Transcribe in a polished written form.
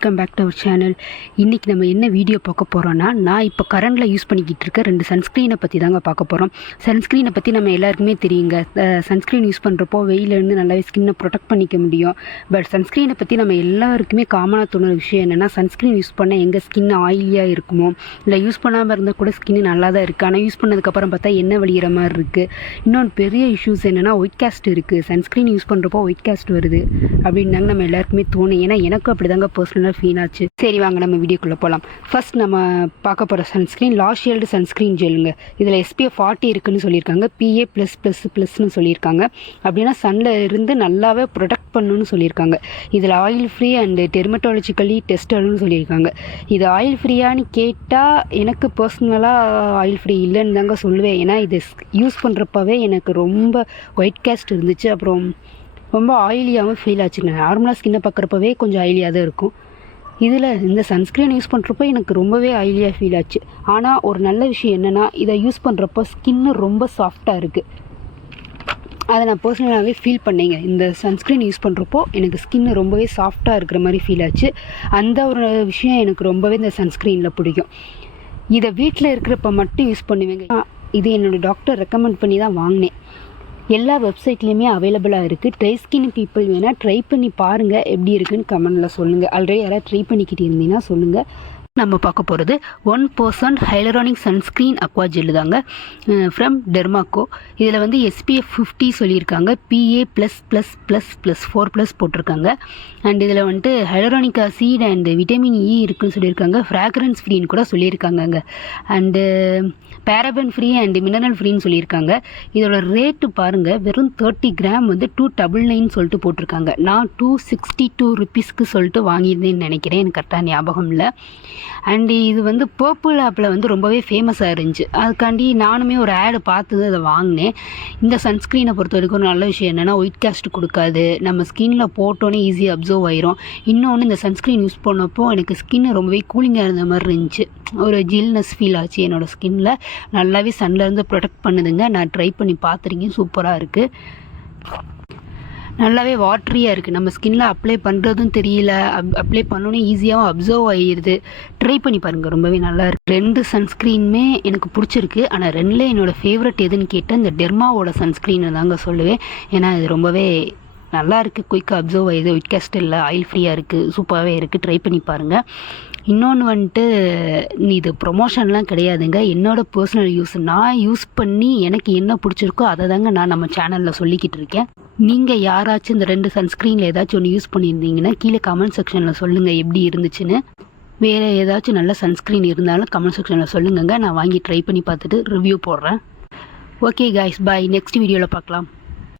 Welcome back to our channel. இன்றைக்கி நம்ம என்ன வீடியோ பார்க்க போகிறோன்னா, நான் இப்போ கரண்டில் யூஸ் பண்ணிக்கிட்டு இருக்க 2 சன்ஸ்க்ரீனை பற்றி தாங்க பார்க்க போகிறோம். சன்ஸ்க்ரீனை பற்றி நம்ம எல்லாருக்குமே தெரியுங்க. சன்ஸ்க்ரீன் யூஸ் பண்ணுறப்போ வெயிலேருந்து நல்லாவே ஸ்கின்னை ப்ரொடெக்ட் பண்ணிக்க முடியும். பட் சன்ஸ்க்ரீனை பற்றி நம்ம எல்லாருக்குமே காமனாக தோணுற விஷயம் என்னென்னா, சன்ஸ்க்ரீன் யூஸ் பண்ண எங்கள் ஸ்கின் ஆயிலியாக இருக்குமோ, இல்லை யூஸ் பண்ணாமல் இருந்தால் கூட ஸ்கின் நல்லா தான் இருக்குது, ஆனால் யூஸ் பண்ணதுக்கப்புறம் பார்த்தா எண்ணெய் வலிகிற மாதிரி இருக்குது. இன்னொன்று பெரிய இஷ்யூஸ் என்னென்னா, ஒயிட் காஸ்ட் இருக்குது. சன்ஸ்க்ரீன் யூஸ் பண்ணுறப்போ ஒயிட் காஸ்ட் வருது அப்படின்னாங்க நம்ம எல்லாருக்குமே தோணும். ஏன்னா எனக்கும் அப்படி தாங்க பர்சனலாக ஃபீல் ஆச்சு. சரி வாங்க நம்ம வீடியோக்குள்ளே போகலாம். ஃபர்ஸ்ட் நம்ம பார்க்க போகிற சன்ஸ்க்ரீன் லாஷீல்டு சன்ஸ்க்ரீன் ஜெல்லுங்க. இதில் SPF 40 இருக்குன்னு சொல்லியிருக்காங்க, PA+++ன்னு சொல்லியிருக்காங்க. அப்படின்னா சன்னில் இருந்து நல்லாவே ப்ரொடெக்ட் பண்ணணும்னு சொல்லியிருக்காங்க. இதில் ஆயில் ஃப்ரீ அண்டு டெர்மட்டாலஜிக்கலி டெஸ்டட்னு சொல்லியிருக்காங்க. இது ஆயில் ஃப்ரீயான்னு கேட்டால் எனக்கு பர்சனலாக ஆயில் ஃப்ரீ இல்லைன்னு தாங்க சொல்லுவேன். ஏன்னா இது யூஸ் பண்ணுறப்பவே எனக்கு ரொம்ப ஒயிட் காஸ்ட் இருந்துச்சு, அப்புறம் ரொம்ப ஆயிலியாகவும் ஃபீல் ஆச்சுங்க. நார்மலாக ஸ்கின்னை பார்க்குறப்பவே கொஞ்சம் ஆயிலியாக தான் இருக்கும். இதில் இந்த சன்ஸ்க்ரீன் யூஸ் பண்ணுறப்போ எனக்கு ரொம்பவே ஆயிலியாக ஃபீல் ஆச்சு. ஆனால் ஒரு நல்ல விஷயம் என்னென்னா, இதை யூஸ் பண்ணுறப்போ ஸ்கின்னு ரொம்ப சாஃப்டாக இருக்குது. அதை நான் பர்சனலாகவே ஃபீல் பண்ணேங்க. இந்த சன்ஸ்க்ரீன் யூஸ் பண்ணுறப்போ எனக்கு ஸ்கின்னு ரொம்பவே சாஃப்டாக இருக்கிற மாதிரி ஃபீல் ஆச்சு. அந்த ஒரு விஷயம் எனக்கு ரொம்பவே இந்த சன்ஸ்க்ரீனில் பிடிக்கும். இதை வீட்டில் இருக்கிறப்ப மட்டும் யூஸ் பண்ணுவேங்க. இது என்னோடய டாக்டர் ரெக்கமெண்ட் பண்ணி தான் வாங்கினேன். எல்லா வெப்சைட்லேயுமே அவைலபிளாக இருக்குது. ட்ரை ஸ்கின் பீப்புள் வேணால் ட்ரை பண்ணி பாருங்கள், எப்படி இருக்குன்னு கமெண்டில் சொல்லுங்கள். ஆல்ரெடி யாராவது ட்ரை பண்ணிக்கிட்டு இருந்தீங்கன்னா சொல்லுங்கள். நம்ம பார்க்க போகிறது 1% ஹைலரானிக் சன்ஸ்க்ரீன் அக்வா ஜெல்லு தாங்க, ஃப்ரம் டெர்மாக்கோ. இதில் வந்து SPF 50 சொல்லியிருக்காங்க, PA++++4+ போட்டிருக்காங்க. அண்ட் இதில் வந்துட்டு hyaluronic acid and vitamin E இருக்குன்னு சொல்லியிருக்காங்க. ஃப்ராக்ரன்ஸ் ஃப்ரீன்னு கூட சொல்லியிருக்காங்கங்க. And paraben free and mineral ஃப்ரீன்னு சொல்லியிருக்காங்க. இதோட ரேட்டு பாருங்கள், வெறும் 30 கிராம் வந்து 299 சொல்லிட்டு போட்டிருக்காங்க. நான் 262 ருபீஸ்க்கு சொல்லிட்டு வாங்கியிருந்தேன்னு நினைக்கிறேன், எனக்கு கரெக்டாக ஞாபகம் இல்லை. அண்டு இது வந்து பர்பிள் ஆப்பில் வந்து ரொம்பவே ஃபேமஸாக இருந்துச்சு. அதுக்காண்டி நானுமே ஒரு ஆடு பார்த்து அதை வாங்கினேன். இந்த சன்ஸ்க்ரீனை பொறுத்த வரைக்கும் ஒரு நல்ல விஷயம் என்னென்னா, ஒயிட் காஸ்ட் கொடுக்காது, நம்ம ஸ்கின்னில் போட்டோன்னே ஈஸியாக அப்சர்வ் ஆயிரும். இன்னொன்று, இந்த சன்ஸ்க்ரீன் யூஸ் பண்ணப்போ எனக்கு ஸ்கின் ரொம்பவே கூலிங்காக இருந்த மாதிரி இருந்துச்சு. ஒரு ஜில்னஸ் ஃபீல் ஆச்சு என்னோடய ஸ்கின்னில். நல்லாவே சன்லேருந்து ப்ரொடெக்ட் பண்ணுதுங்க. நான் ட்ரை பண்ணி பார்த்துருக்கேன், சூப்பராக இருக்குது. நல்லாவே வாட்ரியாக இருக்குது. நம்ம ஸ்கின்னில் அப்ளை பண்ணுறதும் தெரியல, அப்ளை பண்ணோன்னே ஈஸியாகவும் அப்சர்வ் ஆகிடுது. ட்ரை பண்ணி பாருங்கள், ரொம்பவே நல்லா இருக்குது. 2 சன்ஸ்க்ரீனுமே எனக்கு பிடிச்சிருக்கு. ஆனால் 2ல என்னோடய ஃபேவரட் எதுன்னு கேட்டால் இந்த டெர்மாவோட சன்ஸ்க்ரீனை தாங்க சொல்லுவேன். ஏன்னா இது ரொம்பவே நல்லா இருக்குது, குயிக்காக அப்சர்வ் ஆகிடுது, ஒயிட் காஸ்ட் இல்லை, ஆயில் ஃப்ரீயாக இருக்குது, சூப்பராகவே இருக்குது. ட்ரை பண்ணி பாருங்கள். இன்னொன்று வந்துட்டு, இது ப்ரொமோஷன்லாம் கிடையாதுங்க, என்னோடய பர்சனல் யூஸ். நான் யூஸ் பண்ணி எனக்கு என்ன பிடிச்சிருக்கோ அதை தாங்க நான் நம்ம சேனலில் சொல்லிக்கிட்டு இருக்கேன். நீங்கள் யாராச்சும் இந்த 2 சன்ஸ்க்ரீனில் ஏதாச்சும் ஒன்று யூஸ் பண்ணியிருந்தீங்கன்னா கீழே கமெண்ட் செக்ஷனில் சொல்லுங்கள் எப்படி இருந்துச்சுன்னு. வேறு ஏதாச்சும் நல்ல சன்ஸ்க்ரீன் இருந்தாலும் கமெண்ட் செக்ஷனில் சொல்லுங்கங்க. நான் வாங்கி ட்ரை பண்ணி பார்த்துட்டு ரிவ்யூ போடுறேன். ஓகே காய்ஸ், பாய். நெக்ஸ்ட் வீடியோவில் பார்க்கலாம்.